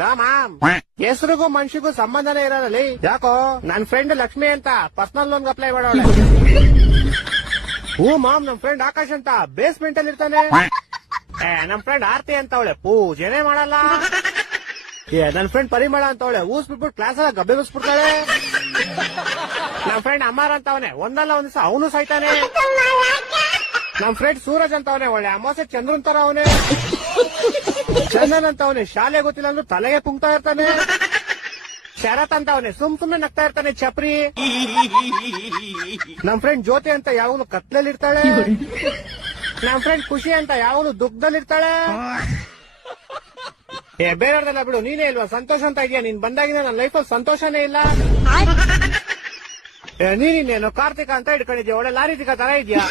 Ma'am, ಹೆಸರಿಗೂ ಮನ್ಷಿಗೂ ಸಂಬಂಧನೇ ಇರೋದಲ್ಲಿ. ಯಾಕೋ ನನ್ ಫ್ರೆಂಡ್ ಲಕ್ಷ್ಮಿ ಅಂತ ಪರ್ಸನಲ್ ಲೋನ್ ಅಪ್ಲೈ ಮಾಡೋಳೆ. ಹ್ಞೂ ಮಾಮ್, ನಮ್ ಫ್ರೆಂಡ್ ಆಕಾಶ್ ಅಂತ ಬೇಸ್ಮೆಂಟ್ ಅಲ್ಲಿ ಇರ್ತಾನೆ. ನಮ್ ಫ್ರೆಂಡ್ ಆರ್ತಿ ಅಂತ ಅವಳೆ ಪೂಜೆನೆ ಮಾಡಲ್ಲ. ನನ್ ಫ್ರೆಂಡ್ ಪರಿಮಳ ಅಂತ ಅವಳೆ ಊಸ್ ಬಿಟ್ಬಿಟ್ಟು ಕ್ಲಾಸ್ ಎಲ್ಲ ಗಬ್ಬೆ ಬಿಸ್ಬಿಡ್ತಾಳೆ. ನಮ್ ಫ್ರೆಂಡ್ ಅಮ್ಮಾರ ಅಂತ ಅವನೇ ಒಂದಲ್ಲ ಒಂದ್ ದಿವಸ ಅವನು ಸಾಯ್ತಾನೆ. ನಮ್ ಫ್ರೆಂಡ್ ಸೂರಜ್ ಅಂತ ಅವನೇ ಒಳ್ಳೆ ಅಮಾಸೆ ಚಂದ್ರನ್ ತರ ಅವನೇ. ಚಂದನ್ ಅಂತ ಅವನೇ ಶಾಲೆ ಗೊತ್ತಿಲ್ಲ ಅಂದ್ರೂ ತಲೆಗೆ ಕುಂಗ್ತಾ ಇರ್ತಾನೆ. ಶರತ್ ಅಂತ ಅವನೇ ಸುಮ್ನೆ ನಗ್ತಾ ಇರ್ತಾನೆ ಚಪ್ರಿ. ನಮ್ ಫ್ರೆಂಡ್ ಜ್ಯೋತಿ ಅಂತ ಯಾವನು ಕತ್ಲಲ್ಲಿ ಇರ್ತಾಳೆ. ನಮ್ ಫ್ರೆಂಡ್ ಖುಷಿ ಅಂತ ಯಾವನು ದುಃಖದಲ್ಲಿ ಇರ್ತಾಳೆ. ಬೇರೆಯವ್ರದೆಲ್ಲ ಬಿಡು, ನೀನೇ ಇಲ್ವಾ ಸಂತೋಷ ಅಂತ ಇದೆಯಾ? ನೀನ್ ಬಂದಾಗಿನ ನನ್ನ ಲೈಫಲ್ಲಿ ಸಂತೋಷನೇ ಇಲ್ಲ. ನೀನೇನು ಕಾರ್ತಿಕ ಅಂತ ಇಟ್ಕೊಂಡಿದ್ಯಾ? ಒಳ್ಳೆ ಲಾರಿತಿಕ ತರ ಇದೆಯಾ?